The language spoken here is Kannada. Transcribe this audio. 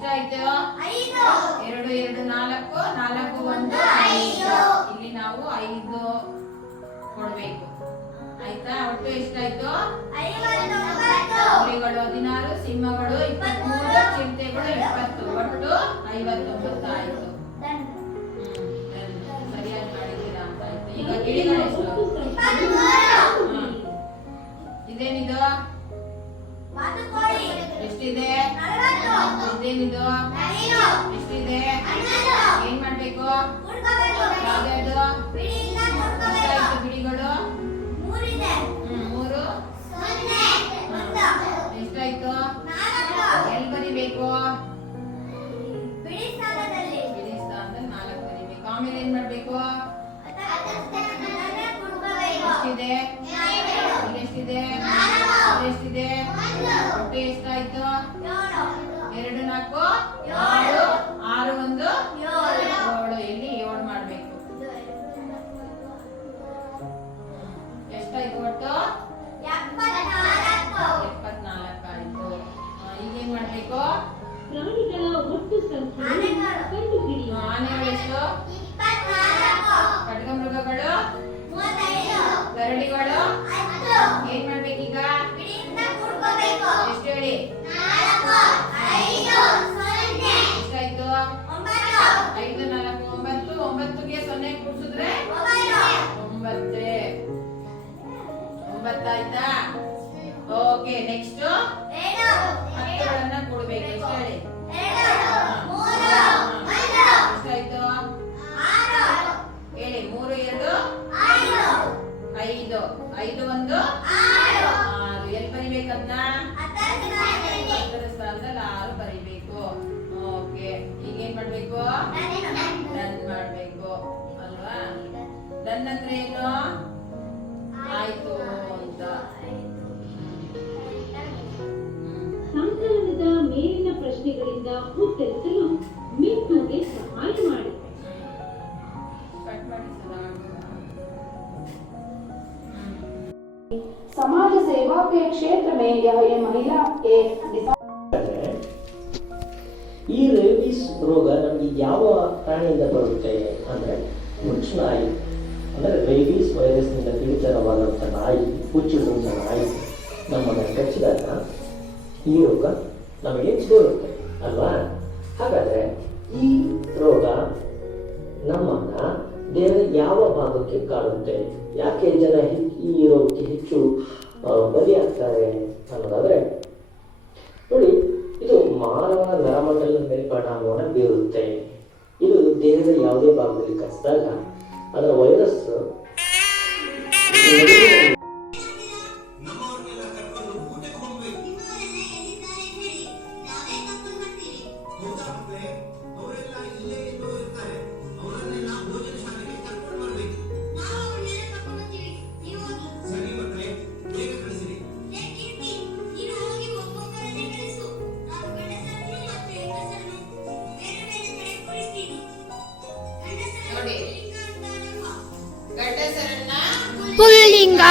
ಎಷ್ಟಾಯ್ತು? 2 2 4 4 1 5. ಇಲ್ಲಿ ನಾವು 5 ಕೊಡಬೇಕು ಆಯ್ತಾ. ಒಟ್ಟು ಎಷ್ಟಾಯ್ತು? 59. 16, ಸಿಂಹಗಳು 23, ಚಿರತೆಗಳು 20, ಒಟ್ಟು 59 ಆಯ್ತು. ಸರಿಯಾಗಿ ಮಾಡಿದ್ದೀರಾ ಅಂತ ಆಯ್ತು. ಈಗ ಗಿಳಿಗಳು ಎಷ್ಟು? ಇದೇನಿದು? ಎಷ್ಟಿದೆ? ಇದೇನಿದು? ಎಷ್ಟಿದೆ? ಏನ್ ಮಾಡ್ಬೇಕು? ಯಾವ್ದು? ಎಷ್ಟಾಯ್ತು ಗಿಳಿಗಳು? 3. ಎಷ್ಟಾಯ್ತು? ಎಲ್ಲಿ ಬರಿಬೇಕು? ಬಿಡಿ ಸ್ಥಾನದಲ್ಲಿ 4 ಬರಿಬೇಕು. ಆಮೇಲೆ ಏನ್ ಮಾಡ್ಬೇಕು? ಎಷ್ಟಿದೆ? ಎಷ್ಟಿದೆ? ಎಷ್ಟಿದೆ? ಒಟ್ಟು ಎಷ್ಟಾಯ್ತು? 2 4 6 6 1 7. ಎಲ್ಲಿ 7 ಮಾಡ್ಬೇಕು. ಎಷ್ಟಾಯ್ತು ಒಟ್ಟು? 74 ಆಯ್ತು. ಈಗೇನ್ ಮಾಡ್ಬೇಕು? ಪ್ರಾಣಿಗಳ ಒಟ್ಟು ಸಂಖ್ಯೆ ಕಂಡುಹಿಡಿ. ಆನೆಗಳು ಎಷ್ಟು? ಖಡ್ಗಮೃಗಗಳು? ಗರಡಿಗಳು? ಏನ್ ಮಾಡ್ಬೇಕೀಗ? ಎಷ್ಟು ಹೇಳಿ? ಎಷ್ಟಾಯ್ತು? 5 4 9. 9ಗೆ 0 ಕೂಡಿಸಿದ್ರೆ 9 ಆಯ್ತಾ? ಓಕೆ. ನೆಕ್ಸ್ಟ್ 10ಗಳನ್ನ ಕೂಡಬೇಕು. ಎಷ್ಟು ಹೇಳಿ? ಎಷ್ಟಾಯ್ತು? ಹೇಳಿ. 3 2 5. 5 1 6. ಎಲ್ಲಿ ಬರಿಬೇಕದ್ನ? 10ರ ಸ್ಥಾನದಲ್ಲಿ 6 ಬರಿಬೇಕು. ಓಕೆ. ಈಗ ಏನ್ ಮಾಡ್ಬೇಕು? ಡನ್ ಮಾಡ್ಬೇಕು ಅಲ್ವಾ? ಡನ್ ಅಂದ್ರೆ ಏನು? ಆಯ್ತು ಅಂತ. ಸಂಕಲನದ ಮೇಲಿನ ಪ್ರಶ್ನೆಗಳಿಂದ ಉತ್ತರಿಸಲು ಮಿಟ್ಟುಗೆ ಸಹಾಯ ಮಾಡಿ. समाज सेवा के क्षेत्र में यह महिला एक ಈ ರೇಬಿಸ್ ರೋಗ ನಮಗೆ ಯಾವ ಪ್ರಾಣಿಯಿಂದ ಬರುತ್ತೆ ಅಂದ್ರೆ ಹುಚ್ಚು ನಾಯಿ, ಅಂದ್ರೆ ರೇಬಿಸ್ ವೈರಸ್ನಿಂದ ಪೀಡಿತವಾದಂಥ ನಾಯಿ, ಹುಚ್ಚಿಡುವಂಥ ನಾಯಿ ನಮ್ಮನ್ನು ಕಚ್ಚಿದಾಗ ಈ ರೋಗ ನಮಗೆ ಬರುತ್ತೆ ಅಲ್ವಾ? ಹಾಗಾದ್ರೆ ಈ ರೋಗ ನಮ್ಮನ್ನ ದೇಹದ ಯಾವ ಭಾಗಕ್ಕೆ ಕಾಡುತ್ತೆ? ಯಾಕೆ ಜನ ಈ ರೋಗಕ್ಕೆ ಹೆಚ್ಚು ಬಲಿಯಾಗ್ತಾರೆ ಅನ್ನೋದಾದ್ರೆ ನೋಡಿ, ಇದು ಮಾನವನ ನರಮಂಡಲದ ಮೇಲೆ ಪರಿಣಾಮವನ್ನು ಬೀರುತ್ತೆ. ಇದು ದೇಹದ ಯಾವುದೇ ಭಾಗದಲ್ಲಿ ಕಚ್ಚಿದಾಗ ಅದರ ವೈರಸ್ ಗಂಡಸರನ್ನ ಪುಲ್ಲಿಂಗ